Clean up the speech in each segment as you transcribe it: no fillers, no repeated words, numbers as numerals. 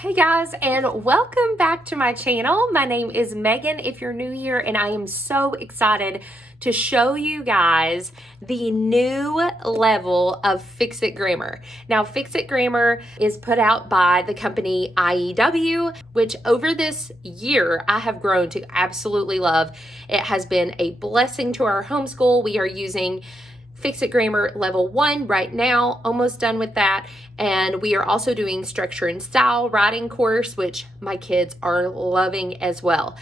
Hey guys, and welcome back to my channel. My name is Megan if you're new here, and I am so excited to show you guys the new level of Fix It Grammar. Now, Fix It Grammar is put out by the company IEW, which over this year I have grown to absolutely love. It has been a blessing to our homeschool. We are using Fix It Grammar Level 1 right now, almost done with that. And we are also doing Structure and Style writing course, which my kids are loving as well.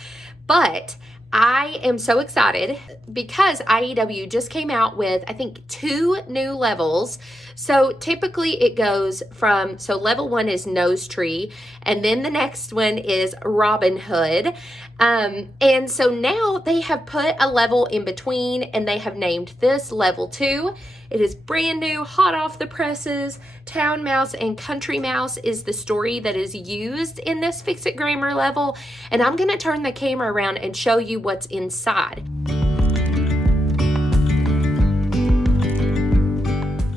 But I am so excited because IEW just came out with, I think, 2 new levels. So typically it goes from, so level 1 is Nose Tree, and then the next one is Robin Hood. And so now they have put a level in between, and they have named this level 2. It is brand new, hot off the presses. Town Mouse and Country Mouse is the story that is used in this Fix It Grammar level. And I'm gonna turn the camera around and show you what's inside.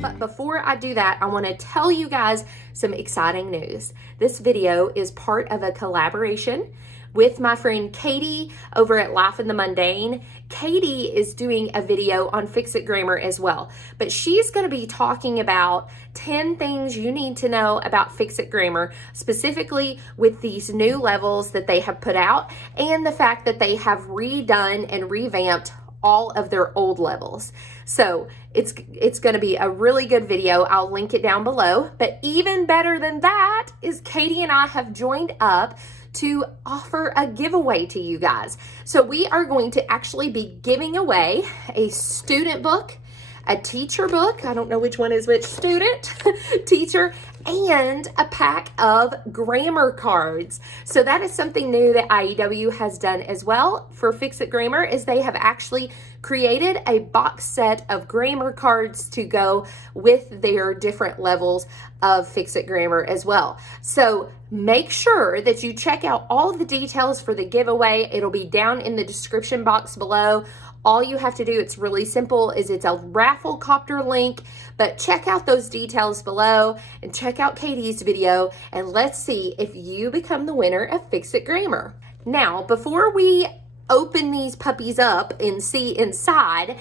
But before I do that, I wanna tell you guys some exciting news. This video is part of a collaboration with my friend Katie over at Life in the Mundane. Katie is doing a video on Fix It Grammar as well, but she's going to be talking about 10 things you need to know about Fix It Grammar, specifically with these new levels that they have put out and the fact that they have redone and revamped all of their old levels. So it's going to be a really good video. I'll link it down below. But even better than that is Katie and I have joined up to offer a giveaway to you guys. So we are going to actually be giving away a student book, a teacher book, I don't know which one is which, student, teacher, and a pack of grammar cards. So that is something new that IEW has done as well for Fix It Grammar, is they have actually created a box set of grammar cards to go with their different levels of Fix It Grammar as well. So make sure that you check out all of the details for the giveaway. It'll be down in the description box below. All you have to do, it's really simple, is it's a Rafflecopter link, but check out those details below and check out Katie's video, and let's see if you become the winner of Fix It Grammar. Now, before we open these puppies up and see inside,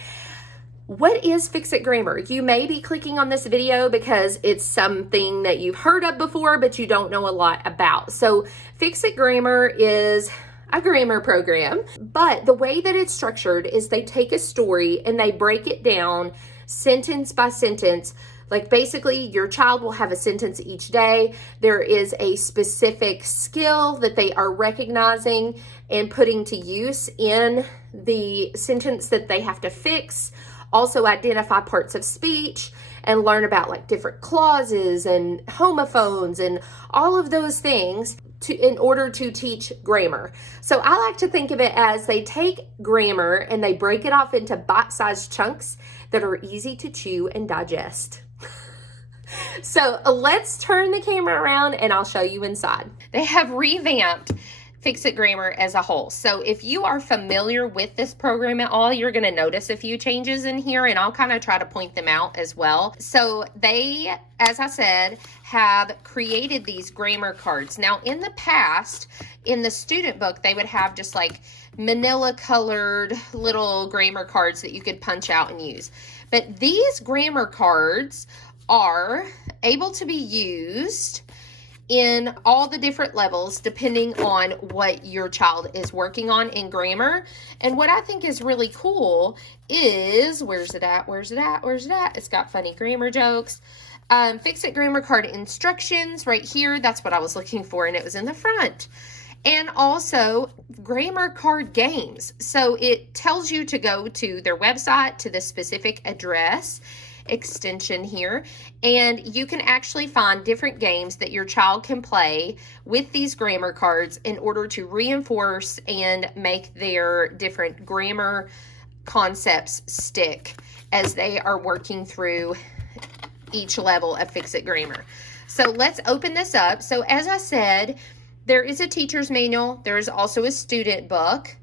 what is Fix It Grammar? You may be clicking on this video because it's something that you've heard of before, but you don't know a lot about. So Fix It Grammar is a grammar program, but the way that it's structured is they take a story and they break it down sentence by sentence. Like basically your child will have a sentence each day. There is a specific skill that they are recognizing and putting to use in the sentence that they have to fix. Also identify parts of speech and learn about like different clauses and homophones and all of those things in order to teach grammar. So I like to think of it as they take grammar and they break it off into bite-sized chunks that are easy to chew and digest. So let's turn the camera around and I'll show you inside. They have revamped Fix It Grammar as a whole. So if you are familiar with this program at all, you're going to notice a few changes in here, and I'll kind of try to point them out as well. So they, as I said, have created these grammar cards. Now in the past, in the student book, they would have just like manila colored little grammar cards that you could punch out and use. But these grammar cards are able to be used in all the different levels depending on what your child is working on in grammar. And what I think is really cool is, where's it at? It's got funny grammar jokes. Fix It Grammar card instructions right here. That's what I was looking for, and it was in the front. And also grammar card games. So it tells you to go to their website, to the specific address extension here, and you can actually find different games that your child can play with these grammar cards in order to reinforce and make their different grammar concepts stick as they are working through each level of Fix It Grammar. So let's open this up. So as I said, there is a teacher's manual. There is also a student book.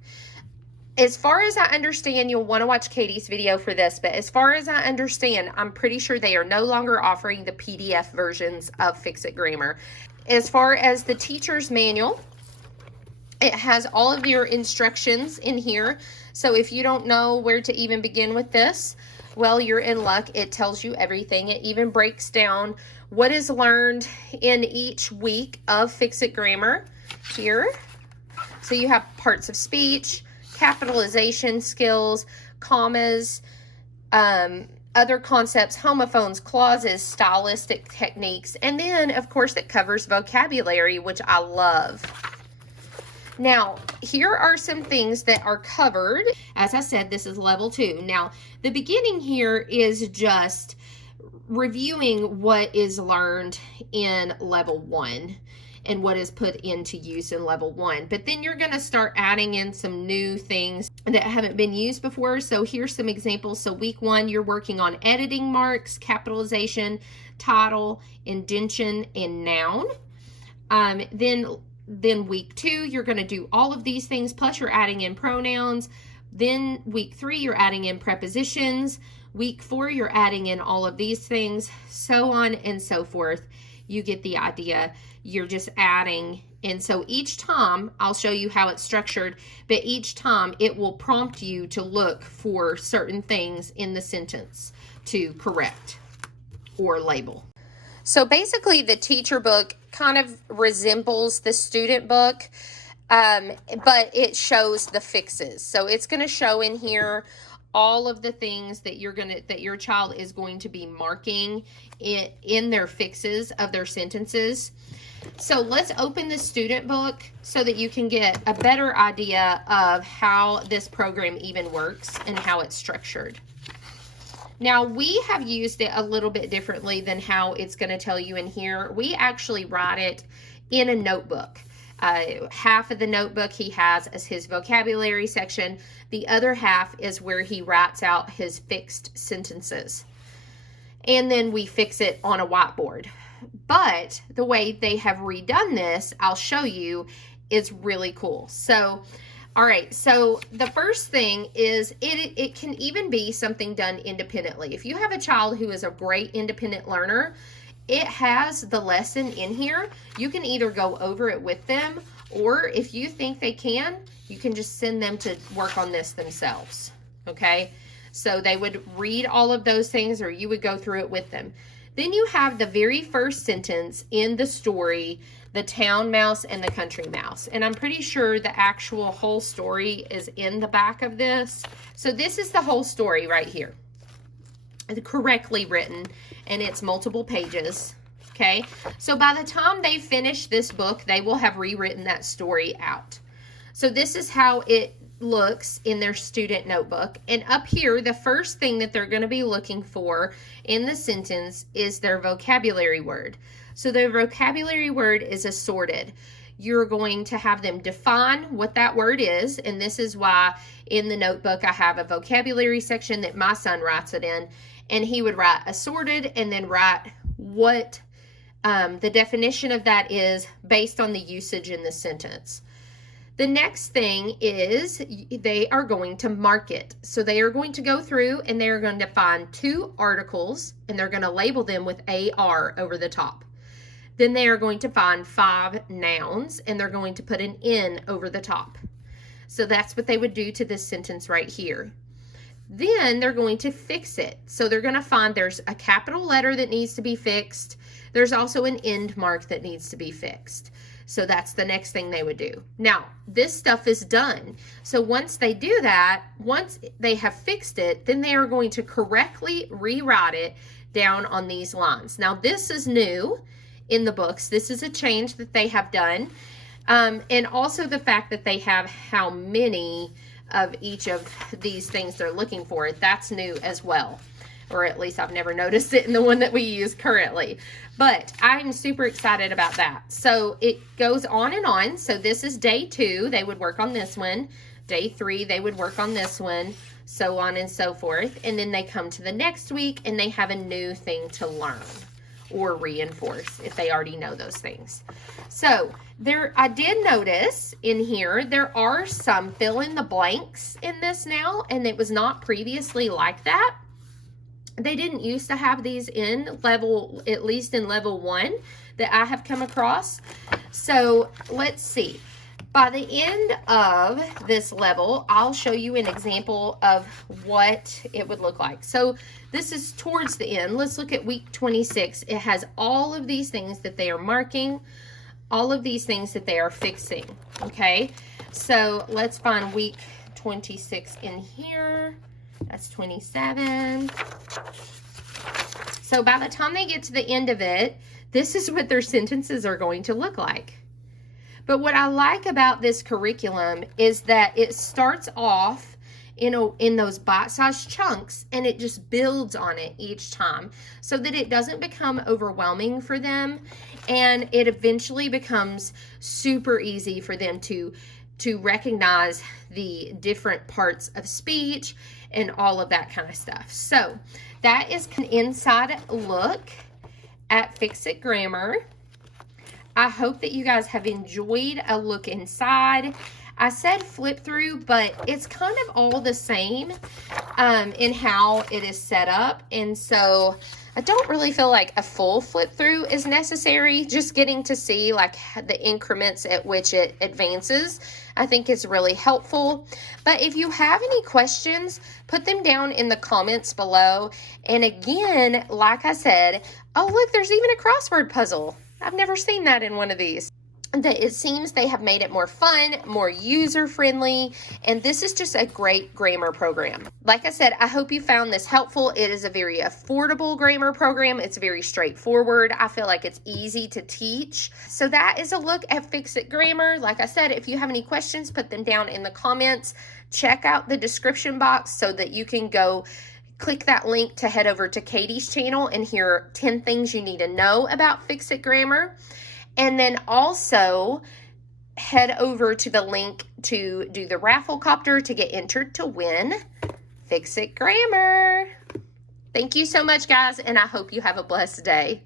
As far as I understand, you'll want to watch Katie's video for this, but as far as I understand, I'm pretty sure they are no longer offering the PDF versions of Fix It Grammar. as far as the teacher's manual, it has all of your instructions in here. So if you don't know where to even begin with this, well, you're in luck. It tells you everything. It even breaks down what is learned in each week of Fix-It Grammar here. So you have parts of speech, capitalization skills, commas, other concepts, homophones, clauses, stylistic techniques, and then, of course, it covers vocabulary, which I love. Now, here are some things that are covered. As I said, this is level 2. Now, the beginning here is just reviewing what is learned in level 1 and what is put into use in level 1. But then you're going to start adding in some new things that haven't been used before. So here's some examples. So week 1, you're working on editing marks, capitalization, title, indentation, and noun. Then week 2, you're going to do all of these things, plus you're adding in pronouns. Then week 3, you're adding in prepositions. Week 4, you're adding in all of these things, so on and so forth. You get the idea. You're just adding. And so each time, I'll show you how it's structured, but each time it will prompt you to look for certain things in the sentence to correct or label. So basically, the teacher book kind of resembles the student book, but it shows the fixes. So it's going to show in here all of the things that your child is going to be marking in their fixes of their sentences. So let's open the student book so that you can get a better idea of how this program even works and how it's structured. Now, we have used it a little bit differently than how it's going to tell you in here. We actually write it in a notebook. Half of the notebook he has as his vocabulary section. The other half is where he writes out his fixed sentences. And then we fix it on a whiteboard. But the way they have redone this, I'll show you, is really cool. So, all right, so the first thing is it can even be something done independently. If you have a child who is a great independent learner, it has the lesson in here. You can either go over it with them, or if you think they can, you can just send them to work on this themselves, okay? So they would read all of those things, or you would go through it with them. Then you have the very first sentence in the story, the town mouse and the country mouse. And I'm pretty sure the actual whole story is in the back of this. So this is the whole story right here. Correctly written, and it's multiple pages. Okay, so by the time they finish this book, they will have rewritten that story out. So this is how it looks in their student notebook. And up here, the first thing that they're going to be looking for in the sentence is their vocabulary word. So their vocabulary word is assorted. You're going to have them define what that word is, and this is why in the notebook I have a vocabulary section that my son writes it in, and he would write assorted and then write what the definition of that is based on the usage in the sentence. The next thing is they are going to mark it. So they are going to go through and they are going to find 2 articles and they're going to label them with AR over the top. Then they are going to find 5 nouns and they're going to put an N over the top. So that's what they would do to this sentence right here. Then they're going to fix it. So they're going to find there's a capital letter that needs to be fixed. There's also an end mark that needs to be fixed. So that's the next thing they would do. Now, this stuff is done. So once they do that, once they have fixed it, then they are going to correctly rewrite it down on these lines. Now, this is new in the books. This is a change that they have done. And also the fact that they have how many of each of these things they're looking for. That's new as well. Or at least I've never noticed it in the one that we use currently. But I'm super excited about that. So it goes on and on. So this is day 2. They would work on this one. Day 3, they would work on this one. So on and so forth. And then they come to the next week and they have a new thing to learn or reinforce if they already know those things. So I did notice in here there are some fill in the blanks in this now, and it was not previously like that. They didn't used to have these in level, at least in level 1. that I have come across. So let's see. By the end of this level, I'll show you an example of what it would look like. So this is towards the end. Let's look at week 26. It has all of these things that they are marking, all of these things that they are fixing, okay? So let's find week 26 in here. That's 27. So by the time they get to the end of it, this is what their sentences are going to look like. But what I like about this curriculum is that it starts off in those bite-sized chunks, and it just builds on it each time so that it doesn't become overwhelming for them, and it eventually becomes super easy for them to recognize the different parts of speech and all of that kind of stuff. So that is an inside look at Fix-It Grammar. I hope that you guys have enjoyed a look inside. I said flip through, but it's kind of all the same in how it is set up. And so I don't really feel like a full flip through is necessary. Just getting to see like the increments at which it advances, I think is really helpful. But if you have any questions, put them down in the comments below. And again, like I said, oh look, there's even a crossword puzzle. I've never seen that in one of these. It seems they have made it more fun, more user-friendly, and this is just a great grammar program. Like I said, I hope you found this helpful. It is a very affordable grammar program. It's very straightforward. I feel like it's easy to teach. So that is a look at Fix-It Grammar. Like I said, if you have any questions, put them down in the comments. Check out the description box so that you can go click that link to head over to Katie's channel and hear 10 things you need to know about Fix-It Grammar. And then also head over to the link to do the raffle copter to get entered to win Fix-It Grammar. Thank you so much, guys, and I hope you have a blessed day.